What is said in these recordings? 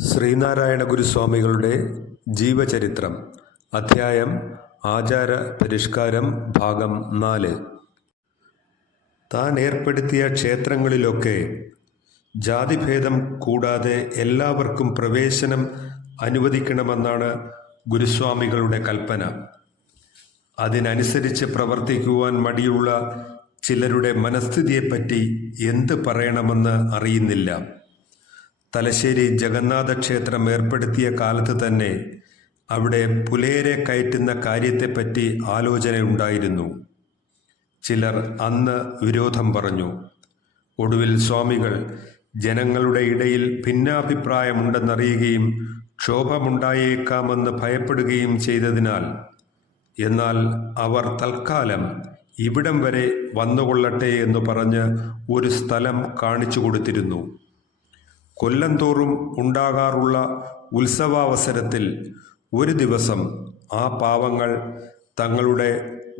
ശ്രീനാരായണ ഗുരുസ്വാമികളുടെ ജീവചരിത്രം അധ്യായം ആചാര പരിഷ്കാരം ഭാഗം നാല്. താൻ ഏർപ്പെടുത്തിയ ക്ഷേത്രങ്ങളിലൊക്കെ ജാതിഭേദം കൂടാതെ എല്ലാവർക്കും പ്രവേശനം അനുവദിക്കണമെന്നാണ് ഗുരുസ്വാമികളുടെ കൽപ്പന. അതിനനുസരിച്ച് പ്രവർത്തിക്കുവാൻ മടിയുള്ള ചിലരുടെ മനസ്ഥിതിയെപ്പറ്റി എന്ത് പറയണമെന്ന് അറിയുന്നില്ല. തലശ്ശേരി ജഗന്നാഥ ക്ഷേത്രം ഏർപ്പെടുത്തിയ കാലത്ത് തന്നെ അവിടെ പുലേരെ കയറ്റുന്ന കാര്യത്തെപ്പറ്റി ആലോചനയുണ്ടായിരുന്നു. ചിലർ അന്ന് വിരോധം പറഞ്ഞു. ഒടുവിൽ സ്വാമികൾ ജനങ്ങളുടെ ഇടയിൽ ഭിന്നാഭിപ്രായമുണ്ടെന്നറിയുകയും ക്ഷോഭമുണ്ടായേക്കാമെന്ന് ഭയപ്പെടുകയും ചെയ്തതിനാൽ എന്നാൽ അവർ തൽക്കാലം ഇവിടം വരെ വന്നുകൊള്ളട്ടെ എന്ന് പറഞ്ഞ് ഒരു സ്ഥലം കാണിച്ചു കൊടുത്തിരുന്നു കൊല്ലം തോറും ഉണ്ടാകാറുള്ള ഉത്സവാവസരത്തിൽ ഒരു ദിവസം ആ പാവങ്ങൾ തങ്ങളുടെ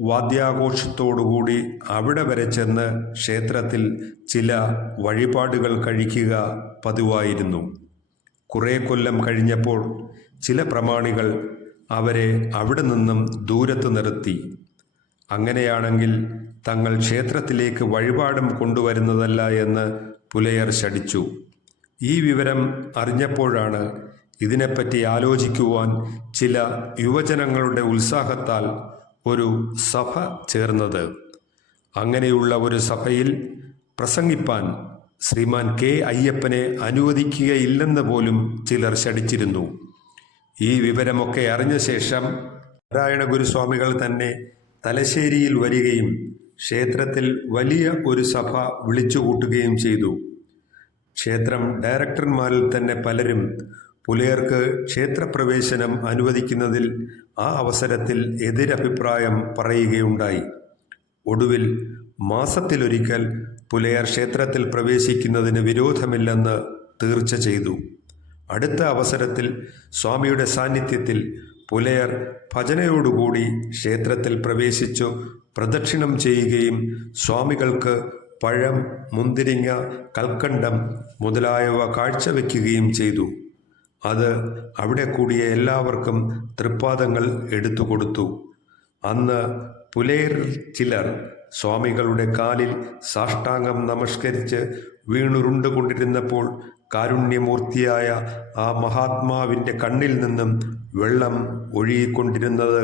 വാദ്യാഘോഷത്തോടുകൂടി അവിടെ വരെ ചെന്ന് ക്ഷേത്രത്തിൽ ചില വഴിപാടുകൾ കഴിക്കുക പതിവായിരുന്നു. കുറേ കൊല്ലം കഴിഞ്ഞപ്പോൾ ചില പ്രമാണികൾ അവരെ അവിടെ നിന്നും ദൂരത്ത് നിർത്തി. അങ്ങനെയാണെങ്കിൽ തങ്ങൾ ക്ഷേത്രത്തിലേക്ക് വഴിപാടും കൊണ്ടുവരുന്നതല്ല എന്ന് പുലയർ ശടിച്ചു ഈ വിവരം അറിഞ്ഞപ്പോഴാണ് ഇതിനെപ്പറ്റി ആലോചിക്കുവാൻ ചില യുവജനങ്ങളുടെ ഉത്സാഹത്താൽ ഒരു സഭ ചേർന്നത്. അങ്ങനെയുള്ള ഒരു സഭയിൽ പ്രസംഗിപ്പാൻ ശ്രീമാൻ കെ അയ്യപ്പനെ അനുവദിക്കുകയില്ലെന്ന് പോലും ചിലർ ശടിച്ചിരുന്നു ഈ വിവരമൊക്കെ അറിഞ്ഞ ശേഷം നാരായണ ഗുരുസ്വാമികൾ തന്നെ തലശ്ശേരിയിൽ വരികയും ക്ഷേത്രത്തിൽ വലിയ ഒരു സഭ വിളിച്ചുകൂട്ടുകയും ചെയ്തു. ക്ഷേത്രം ഡയറക്ടർമാരിൽ തന്നെ പലരും പുലയർക്ക് ക്ഷേത്രപ്രവേശനം അനുവദിക്കുന്നതിൽ ആ അവസരത്തിൽ എതിരഭിപ്രായം പറയുകയുണ്ടായി. ഒടുവിൽ മാസത്തിലൊരിക്കൽ പുലയർ ക്ഷേത്രത്തിൽ പ്രവേശിക്കുന്നതിന് വിരോധമില്ലെന്ന് തീർച്ച ചെയ്തു. അടുത്ത അവസരത്തിൽ സ്വാമിയുടെ സാന്നിധ്യത്തിൽ പുലയർ ഭജനയോടുകൂടി ക്ഷേത്രത്തിൽ പ്രവേശിച്ചു പ്രദക്ഷിണം ചെയ്യുകയും സ്വാമികൾക്ക് പഴം മുന്തിരിങ്ങ കൽക്കണ്ടം മുതലായവ കാഴ്ചവെക്കുകയും ചെയ്തു. അത് അവിടെ കൂടിയ എല്ലാവർക്കും തൃപ്പാദങ്ങൾ എടുത്തു കൊടുത്തു. അന്ന് പുലേർ ചിലർ സ്വാമികളുടെ കാലിൽ സാഷ്ടാംഗം നമസ്കരിച്ച് വീണുരുണ്ടുകൊണ്ടിരുന്നപ്പോൾ കാരുണ്യമൂർത്തിയായ ആ മഹാത്മാവിന്റെ കണ്ണിൽ നിന്നും വെള്ളം ഒഴുകിക്കൊണ്ടിരുന്നത്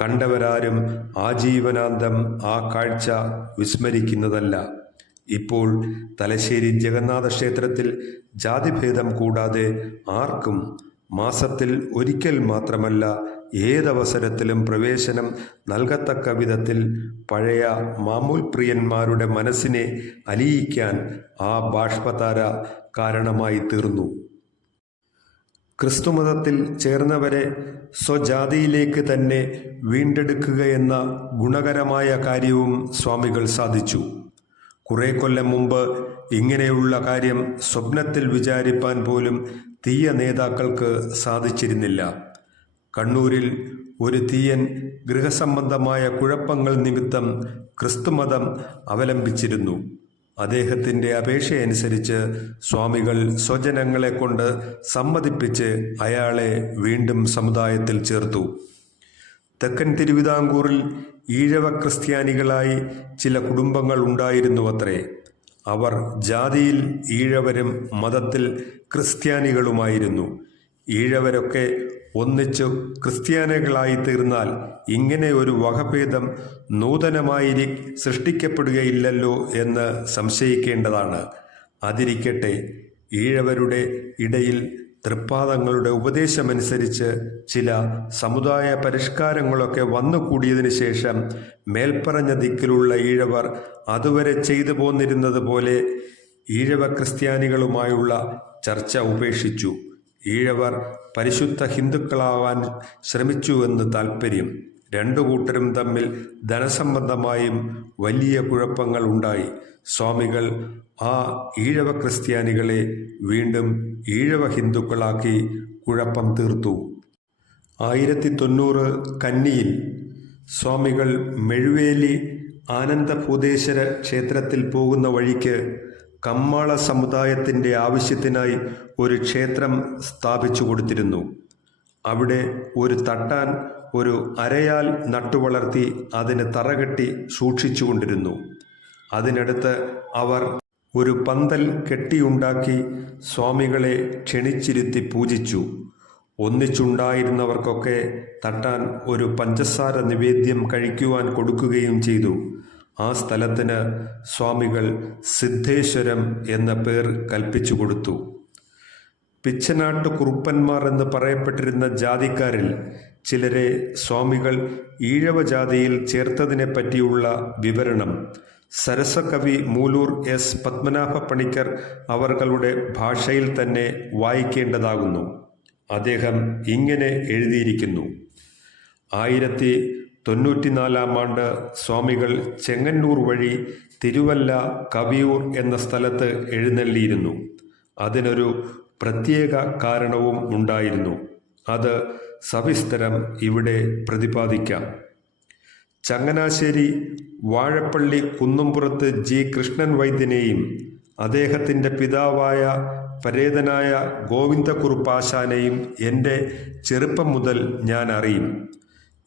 കണ്ടവരാരും ആജീവനാന്തം ആ കാഴ്ച വിസ്മരിക്കുന്നതല്ല. ഇപ്പോൾ തലശ്ശേരി ജഗന്നാഥ ക്ഷേത്രത്തിൽ ജാതിഭേദം കൂടാതെ ആർക്കും മാസത്തിൽ ഒരിക്കൽ മാത്രമല്ല ഏതവസരത്തിലും പ്രവേശനം നൽകത്തക്ക വിധത്തിൽ പഴയ മാമൂൽ പ്രിയന്മാരുടെ മനസ്സിനെ അലിയിക്കാൻ ആ ബാഷ്പതാര കാരണമായി തീർന്നു. ക്രിസ്തുമതത്തിൽ ചേർന്നവരെ സ്വജാതിയിലേക്ക് തന്നെ വീണ്ടെടുക്കുകയെന്ന ഗുണകരമായ കാര്യവും സ്വാമികൾ സാധിച്ചു. കുറെ കൊല്ലം മുമ്പ് ഇങ്ങനെയുള്ള കാര്യം സ്വപ്നത്തിൽ വിചാരിപ്പാൻ പോലും തീയ നേതാക്കൾക്ക് സാധിച്ചിരുന്നില്ല. കണ്ണൂരിൽ ഒരു തീയൻ ഗൃഹസംബന്ധമായ കുഴപ്പങ്ങൾ നിമിത്തം ക്രിസ്തുമതം അവലംബിച്ചിരുന്നു. അദ്ദേഹത്തിന്റെ അപേക്ഷയനുസരിച്ച് സ്വാമികൾ സ്വജനങ്ങളെ കൊണ്ട് സമ്മതിപ്പിച്ച് അയാളെ വീണ്ടും സമുദായത്തിൽ ചേർത്തു. തെക്കൻ തിരുവിതാംകൂറിൽ ഈഴവ ക്രിസ്ത്യാനികളായി ചില കുടുംബങ്ങൾ ഉണ്ടായിരുന്നു അത്രേ അവർ ജാതിയിൽ ഈഴവരും മതത്തിൽ ക്രിസ്ത്യാനികളുമായിരുന്നു. ഈഴവരൊക്കെ ഒന്നിച്ചു ക്രിസ്ത്യാനികളായി തീർന്നാൽ ഇങ്ങനെ ഒരു വകഭേദം നൂതനമായി സൃഷ്ടിക്കപ്പെടുകയില്ലല്ലോ എന്ന് സംശയിക്കേണ്ടതാണ്. അതിരിക്കട്ടെ ഈഴവരുടെ ഇടയിൽ തൃപ്പാദങ്ങളുടെ ഉപദേശമനുസരിച്ച് ചില സമുദായ പരിഷ്കാരങ്ങളൊക്കെ വന്നുകൂടിയതിനു ശേഷം മേൽപ്പറഞ്ഞ ദിക്കിലുള്ള ഈഴവർ അതുവരെ ചെയ്തു പോന്നിരുന്നത് പോലെ ഈഴവ ക്രിസ്ത്യാനികളുമായുള്ള ചർച്ച ഉപേക്ഷിച്ചു. ഈഴവർ പരിശുദ്ധ ഹിന്ദുക്കളാവാൻ ശ്രമിച്ചുവെന്ന് താൽപ്പര്യം രണ്ടു കൂട്ടരും തമ്മിൽ ധനസംബന്ധമായും വലിയ കുഴപ്പങ്ങൾ ഉണ്ടായി. സ്വാമികൾ ആ ഈഴവ ക്രിസ്ത്യാനികളെ വീണ്ടും ഈഴവ ഹിന്ദുക്കളാക്കി കുഴപ്പം തീർത്തു. ആയിരത്തി തൊണ്ണൂറ് കന്നിയിൽ സ്വാമികൾ മെഴുവേലി ആനന്ദഭൂതേശ്വര ക്ഷേത്രത്തിൽ പോകുന്ന വഴിക്ക് കമ്മാള സമുദായത്തിന്റെ ആവശ്യത്തിനായി ഒരു ക്ഷേത്രം സ്ഥാപിച്ചു കൊടുത്തിരുന്നു. അവിടെ ഒരു തട്ടാൻ ഒരു അരയാൽ നട്ടുവളർത്തി അതിന് തറകെട്ടി സൂക്ഷിച്ചുകൊണ്ടിരുന്നു. അതിനടുത്ത് അവർ ഒരു പന്തൽ കെട്ടിയുണ്ടാക്കി സ്വാമികളെ ക്ഷണിച്ചിരുത്തി പൂജിച്ചു. ഒന്നിച്ചുണ്ടായിരുന്നവർക്കൊക്കെ തട്ടാൻ ഒരു പഞ്ചസാര നിവേദ്യം കഴിക്കുവാൻ കൊടുക്കുകയും ചെയ്തു. ആ സ്ഥലത്തിന് സ്വാമികൾ സിദ്ധേശ്വരം എന്ന പേർ കൽപ്പിച്ചു കൊടുത്തു. പിച്ചനാട്ട് കുറുപ്പന്മാർ എന്ന് പറയപ്പെട്ടിരുന്ന ജാതിക്കാരിൽ ചിലരെ സ്വാമികൾ ഈഴവ ജാതിയിൽ ചേർത്തതിനെ പറ്റിയുള്ള വിവരണം. സരസകവി മൂലൂർ എസ്. പത്മനാഭ പണിക്കർ അവർകളുടെ ഭാഷയിൽ തന്നെ വായിക്കേണ്ടതാകുന്നു. അദ്ദേഹം ഇങ്ങനെ എഴുതിയിരിക്കുന്നു. ആയിരത്തി തൊണ്ണൂറ്റിനാലാം ആണ്ട് സ്വാമികൾ ചെങ്ങന്നൂർ വഴി തിരുവല്ല കവിയൂർ എന്ന സ്ഥലത്ത് എഴുന്നള്ളിയിരുന്നു. അതിനൊരു പ്രത്യേക കാരണവും ഉണ്ടായിരുന്നു. അത് സവിസ്തരം ഇവിടെ പ്രതിപാദിക്കാം. ചങ്ങനാശ്ശേരി വാഴപ്പള്ളി കുന്നുംപുറത്ത് ജി. കൃഷ്ണൻ വൈദ്യനെയും അദ്ദേഹത്തിന്റെ പിതാവായ പരേതനായ ഗോവിന്ദക്കുറുപ്പാശാനെയും എന്റെ ചെറുപ്പം മുതൽ ഞാൻ അറിയും.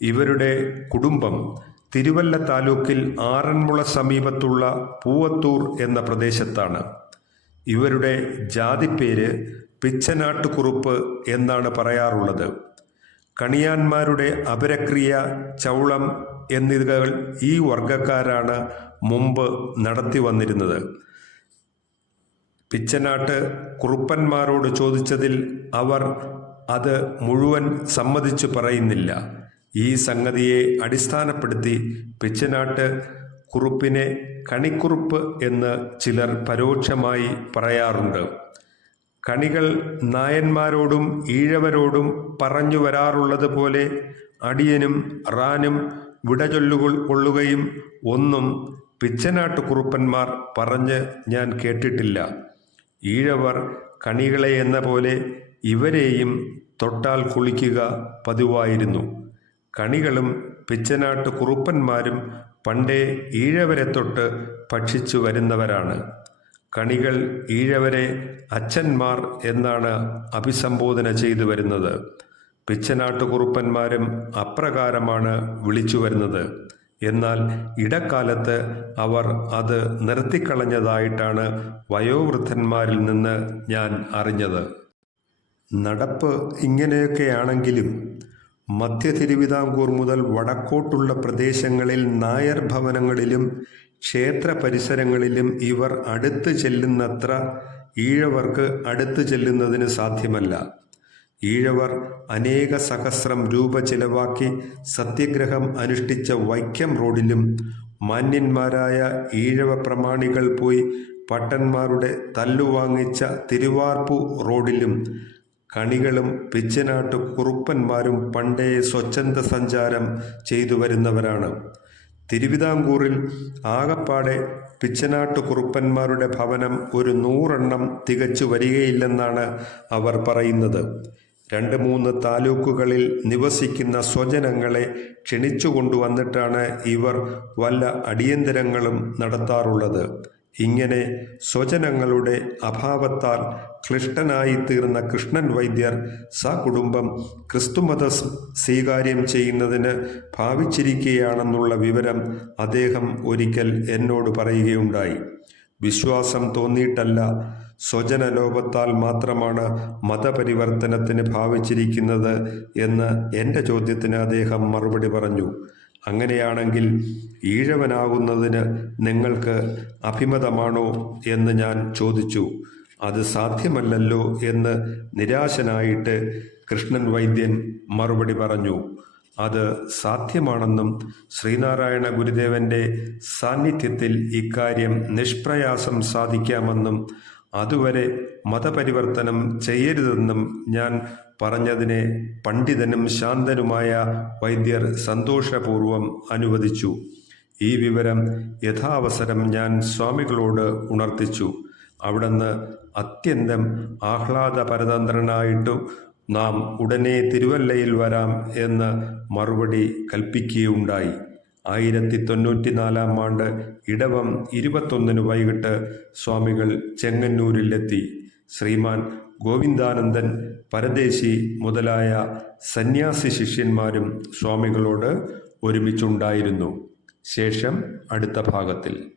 ഇവരുടെ കുടുംബം തിരുവല്ല താലൂക്കിൽ ആറന്മുള സമീപത്തുള്ള പൂവത്തൂർ എന്ന പ്രദേശത്താണ്. ഇവരുടെ ജാതിപ്പേര് പിച്ചനാട്ടുകുറുപ്പ് എന്നാണ് പറയാറുള്ളത്. കണിയാന്മാരുടെ അപരക്രിയ ചൗളം എന്നിവകൾ ഈ വർഗക്കാരാണ് മുമ്പ് നടത്തി വന്നിരുന്നത്. പിച്ചനാട്ട് കുറുപ്പന്മാരോട് ചോദിച്ചതിൽ അവർ അത് മുഴുവൻ സമ്മതിച്ചു പറയുന്നില്ല. ഈ സംഗതിയെ അടിസ്ഥാനപ്പെടുത്തി പിച്ചനാട്ട് കുറുപ്പിനെ കണിക്കുറുപ്പ് എന്ന് ചിലർ പരോക്ഷമായി പറയാറുണ്ട്. കണികൾ നായന്മാരോടും ഈഴവരോടും പറഞ്ഞു വരാറുള്ളത് പോലെ അടിയനും റാനും വിടചൊല്ലുകൾ കൊള്ളുകയും ഒന്നും പിച്ചനാട്ട് കുറുപ്പന്മാർ പറഞ്ഞ് ഞാൻ കേട്ടിട്ടില്ല. ഈഴവർ കണികളെ എന്ന പോലെ ഇവരെയും തൊട്ടാൽ കുളിക്കുക പതിവായിരുന്നു. കണികളും പിച്ചനാട്ട് കുറുപ്പന്മാരും പണ്ടേ ഈഴവരെ തൊട്ട് ഭക്ഷിച്ചു വരുന്നവരാണ്. കണികൾ ഈഴവരെ അച്ഛന്മാർ എന്നാണ് അഭിസംബോധന ചെയ്തു വരുന്നത്. പിച്ചനാട്ടുകുറുപ്പന്മാരും അപ്രകാരമാണ് വിളിച്ചു വരുന്നത്. എന്നാൽ ഇടക്കാലത്ത് അവർ അത് നിർത്തിക്കളഞ്ഞതായിട്ടാണ് വയോവൃദ്ധന്മാരിൽ നിന്ന് ഞാൻ അറിഞ്ഞത്. നടപ്പ് ഇങ്ങനെയൊക്കെയാണെങ്കിലും മധ്യ തിരുവിതാംകൂർ മുതൽ വടക്കോട്ടുള്ള പ്രദേശങ്ങളിൽ നായർ ഭവനങ്ങളിലും ക്ഷേത്ര പരിസരങ്ങളിലും ഇവർ അടുത്ത് ചെല്ലുന്നത്ര ഈഴവർക്ക് അടുത്ത് ചെല്ലുന്നതിന് സാധ്യമല്ല. ഈഴവർ അനേക സഹസ്രം രൂപ ചിലവാക്കി സത്യഗ്രഹം അനുഷ്ഠിച്ച വൈക്കം റോഡിലും മാന്യന്മാരായ ഈഴവ പ്രമാണികൾ പോയി പട്ടന്മാരുടെ തല്ലുവാങ്ങിച്ച തിരുവാർപ്പു റോഡിലും കണികളും പിച്ചനാട്ട് കുറുപ്പന്മാരും പണ്ടേ സ്വച്ഛന്ത സഞ്ചാരം ചെയ്തു വരുന്നവരാണ്. തിരുവിതാംകൂറിൽ ആകപ്പാടെ പിച്ചനാട്ടു കുറുപ്പന്മാരുടെ ഭവനം ഒരു നൂറെണ്ണം തികച്ചു വരികയില്ലെന്നാണ് അവർ പറയുന്നത്. രണ്ട് മൂന്ന് താലൂക്കുകളിൽ നിവസിക്കുന്ന സ്വജനങ്ങളെ ക്ഷണിച്ചു കൊണ്ടുവന്നിട്ടാണ് ഇവർ വല്ല അടിയന്തരങ്ങളും നടത്താറുള്ളത്. ഇങ്ങനെ സ്വജനങ്ങളുടെ അഭാവത്താൽ ക്ലിഷ്ടനായി തീർന്ന കൃഷ്ണൻ വൈദ്യർ സകുടുംബം ക്രിസ്തുമത സ്വീകാര്യം ചെയ്യുന്നതിന് ഭാവിച്ചിരിക്കുകയാണെന്നുള്ള വിവരം അദ്ദേഹം ഒരിക്കൽ എന്നോട് പറയുകയുണ്ടായി. വിശ്വാസം തോന്നിയിട്ടല്ല സ്വജനലോപത്താൽ മാത്രമാണ് മതപരിവർത്തനത്തിന് ഭാവിച്ചിരിക്കുന്നത് എന്ന് എന്റെ ചോദ്യത്തിന് അദ്ദേഹം മറുപടി പറഞ്ഞു. അങ്ങനെയാണെങ്കിൽ ഈഴവനാകുന്നതിന് നിങ്ങൾക്ക് അഭിമതമാണോ എന്ന് ഞാൻ ചോദിച്ചു. അത് സാധ്യമല്ലല്ലോ എന്ന് നിരാശനായിട്ട് കൃഷ്ണൻ വൈദ്യൻ മറുപടി പറഞ്ഞു. അത് സാധ്യമാണെന്നും ശ്രീനാരായണ ഗുരുദേവന്റെ സാന്നിധ്യത്തിൽ ഇക്കാര്യം നിഷ്പ്രയാസം സാധിക്കാമെന്നും അതുവരെ മതപരിവർത്തനം ചെയ്യരുതെന്നും ഞാൻ പറഞ്ഞതിനെ പണ്ഡിതനും ശാന്തനുമായ വൈദ്യർ സന്തോഷപൂർവം അനുവദിച്ചു. ഈ വിവരം യഥാവസരം ഞാൻ സ്വാമികളോട് ഉണർത്തിച്ചു. അവിടുന്ന് അത്യന്തം ആഹ്ലാദപരതന്ത്രനായിട്ടു നാം ഉടനെ തിരുവല്ലയിൽ വരാം എന്ന് മറുപടി കൽപ്പിക്കുകയുണ്ടായി. ആയിരത്തി തൊണ്ണൂറ്റി നാലാം ആണ്ട് ഇടവം ഇരുപത്തൊന്നിന് വൈകിട്ട് സ്വാമികൾ ചെങ്ങന്നൂരിലെത്തി. ശ്രീമാൻ ഗോവിന്ദാനന്ദൻ പരദേശി മുതലായ സന്യാസി ശിഷ്യന്മാരും സ്വാമികളോട് ഒരുമിച്ചുണ്ടായിരുന്നു. ശേഷം അടുത്ത ഭാഗത്തിൽ.